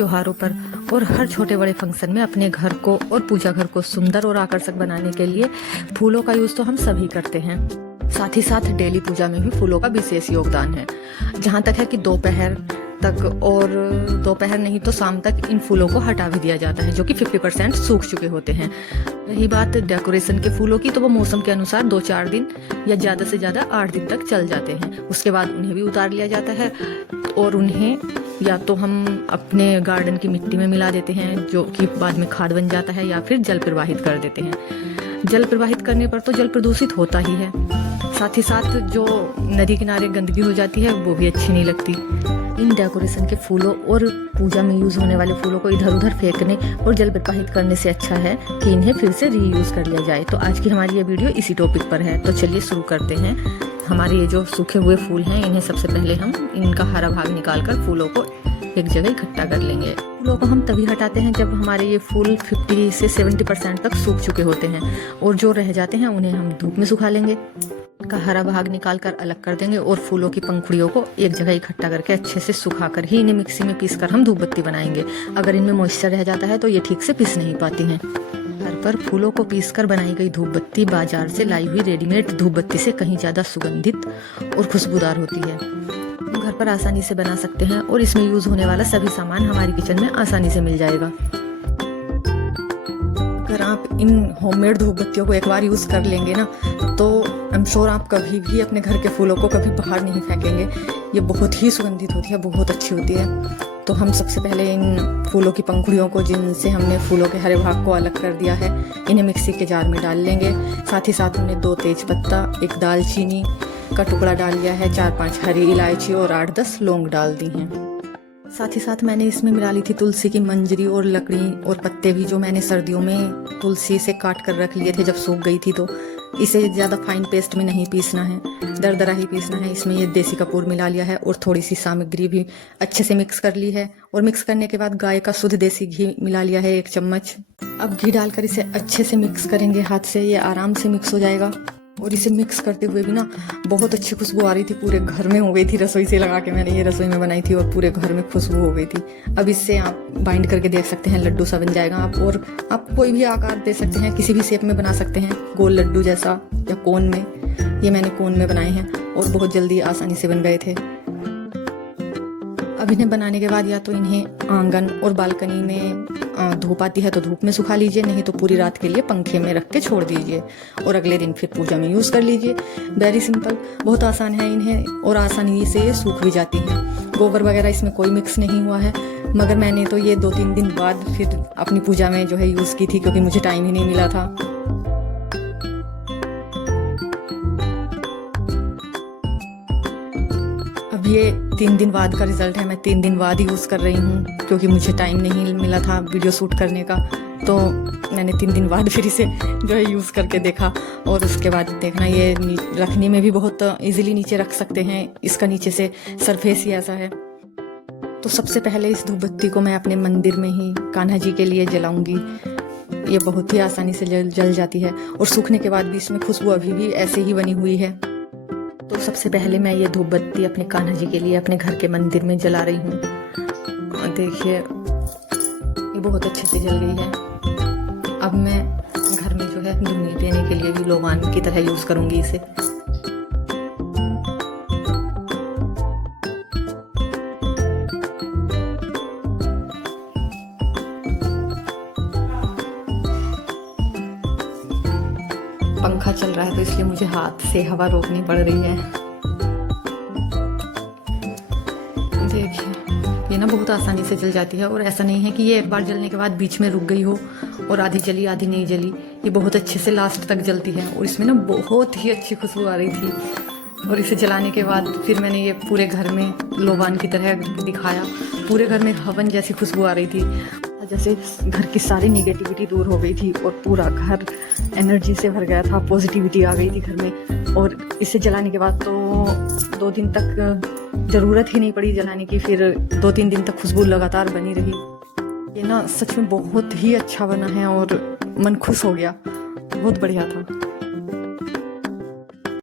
त्योहारों पर और हर छोटे बड़े फंक्शन में अपने घर को और पूजा घर को सुंदर और आकर्षक बनाने के लिए फूलों का यूज़ तो हम सभी करते हैं। साथ ही साथ डेली पूजा में भी फूलों का विशेष योगदान है। जहाँ तक है कि दोपहर तक और दोपहर नहीं तो शाम तक इन फूलों को हटा भी दिया जाता है, जो कि 50% सूख चुके होते हैं। रही बात डेकोरेशन के फूलों की, तो वो मौसम के अनुसार 2-4 दिन या ज़्यादा से ज़्यादा 8 दिन तक चल जाते हैं। उसके बाद उन्हें भी उतार लिया जाता है और उन्हें या तो हम अपने गार्डन की मिट्टी में मिला देते हैं, जो कि बाद में खाद बन जाता है, या फिर जल प्रवाहित कर देते हैं। जल प्रवाहित करने पर तो जल प्रदूषित होता ही है, साथ ही साथ जो नदी किनारे गंदगी हो जाती है वो भी अच्छी नहीं लगती। इन डेकोरेशन के फूलों और पूजा में यूज़ होने वाले फूलों को इधर उधर फेंकने और जल प्रवाहित करने से अच्छा है कि इन्हें फिर से रीयूज़ कर लिया जाए। तो आज की हमारी ये वीडियो इसी टॉपिक पर है। तो चलिए शुरू करते हैं। हमारे ये जो सूखे हुए फूल हैं, इन्हें सबसे पहले हम इनका हरा भाग निकाल कर फूलों को एक जगह इकट्ठा कर लेंगे। फूलों को हम तभी हटाते हैं जब हमारे ये फूल 50 से 70% तक सूख चुके होते हैं, और जो रह जाते हैं उन्हें हम धूप में सुखा लेंगे। का हरा भाग निकाल कर अलग कर देंगे और फूलों की पंखुड़ियों को एक जगह इकट्ठा करके अच्छे से सुखाकर ही इन्हें मिक्सी में पीस कर हम धूप बत्ती बनाएंगे। अगर इनमें मॉइस्चर रह जाता है तो ये ठीक से पीस नहीं पाती हैं। घर पर फूलों को पीसकर बनाई गई धूप बत्ती बाजार से लाई हुई रेडीमेड धूप बत्ती से कहीं ज़्यादा सुगंधित और खुशबूदार होती है। घर पर आसानी से बना सकते हैं और इसमें यूज होने वाला सभी सामान हमारी किचन में आसानी से मिल जाएगा। अगर आप इन होममेड धूप बत्तियों को एक बार यूज़ कर लेंगे ना, तो आई एम श्योर आप कभी भी अपने घर के फूलों को कभी बाहर नहीं फेंकेंगे। ये बहुत ही सुगंधित होती है, बहुत अच्छी होती है। तो हम सबसे पहले इन फूलों की पंखुड़ियों को, जिनसे हमने फूलों के हरे भाग को अलग कर दिया है, इन्हें मिक्सी के जार में डाल लेंगे। साथ ही साथ हमने 2 तेजपत्ता, 1 दालचीनी का टुकड़ा डाल लिया है, 4-5 हरी इलायची और 8-10 लौंग डाल दी हैं। साथ ही साथ मैंने इसमें मिला ली थी तुलसी की मंजरी और लकड़ी और पत्ते भी, जो मैंने सर्दियों में तुलसी से काट कर रख लिए थे जब सूख गई थी। तो इसे ज़्यादा फाइन पेस्ट में नहीं पीसना है, दरदरा ही पीसना है। इसमें ये देसी कपूर मिला लिया है और थोड़ी सी सामग्री भी अच्छे से मिक्स कर ली है। और मिक्स करने के बाद गाय का शुद्ध देसी घी मिला लिया है 1 चम्मच। अब घी डालकर इसे अच्छे से मिक्स करेंगे हाथ से, ये आराम से मिक्स हो जाएगा। और इसे मिक्स करते हुए भी ना बहुत अच्छी खुशबू आ रही थी, पूरे घर में हो गई थी। रसोई से लगा के मैंने ये रसोई में बनाई थी और पूरे घर में खुशबू हो गई थी। अब इससे आप बाइंड करके देख सकते हैं, लड्डू सा बन जाएगा। और आप कोई भी आकार दे सकते हैं, किसी भी शेप में बना सकते हैं, गोल लड्डू जैसा या कोन में। ये मैंने कोन में बनाए हैं और बहुत जल्दी आसानी से बन गए थे। अब इन्हें बनाने के बाद या तो इन्हें आंगन और बालकनी में धूप आती है तो धूप में सुखा लीजिए, नहीं तो पूरी रात के लिए पंखे में रख के छोड़ दीजिए और अगले दिन फिर पूजा में यूज़ कर लीजिए। वेरी सिंपल, बहुत आसान है इन्हें, और आसानी से ये सूख भी जाती हैं। गोबर वगैरह इसमें कोई मिक्स नहीं हुआ है, मगर मैंने तो ये 2-3 दिन बाद फिर अपनी पूजा में जो है यूज़ की थी, क्योंकि मुझे टाइम ही नहीं मिला था। अब ये 3 दिन बाद का रिजल्ट है। मैं 3 दिन बाद यूज़ कर रही हूँ, क्योंकि मुझे टाइम नहीं मिला था वीडियो शूट करने का। तो मैंने 3 दिन बाद फिर इसे जो है यूज़ करके देखा, और उसके बाद देखना ये रखने में भी बहुत इजीली नीचे रख सकते हैं। इसका नीचे से सरफेस ही ऐसा है। तो सबसे पहले इस धूप बत्ती को मैं अपने मंदिर में ही कान्हा जी के लिए जलाऊंगी। ये बहुत ही आसानी से जल जाती है, और सूखने के बाद भी इसमें खुशबू अभी भी ऐसे ही बनी हुई है। तो सबसे पहले मैं ये धूप बत्ती अपने कान्हा जी के लिए अपने घर के मंदिर में जला रही हूँ। देखिए ये बहुत अच्छे से जल गई है। अब मैं घर में जो है दूध पीने के लिए भी लोबान की तरह यूज़ करूँगी इसे। पंखा चल रहा है तो इसलिए मुझे हाथ से हवा रोकनी पड़ रही है। देखिए ये ना बहुत आसानी से जल जाती है, और ऐसा नहीं है कि ये एक बार जलने के बाद बीच में रुक गई हो और आधी जली आधी नहीं जली। ये बहुत अच्छे से लास्ट तक जलती है, और इसमें ना बहुत ही अच्छी खुशबू आ रही थी। और इसे जलाने के बाद फिर मैंने ये पूरे घर में लोबान की तरह दिखाया। पूरे घर में हवन जैसी खुशबू आ रही थी, जैसे घर की सारी निगेटिविटी दूर हो गई थी और पूरा घर एनर्जी से भर गया था, पॉजिटिविटी आ गई थी घर में। और इसे जलाने के बाद तो 2 दिन तक ज़रूरत ही नहीं पड़ी जलाने की, फिर 2-3 दिन तक खुशबू लगातार बनी रही। ये ना सच में बहुत ही अच्छा बना है और मन खुश हो गया, बहुत बढ़िया था।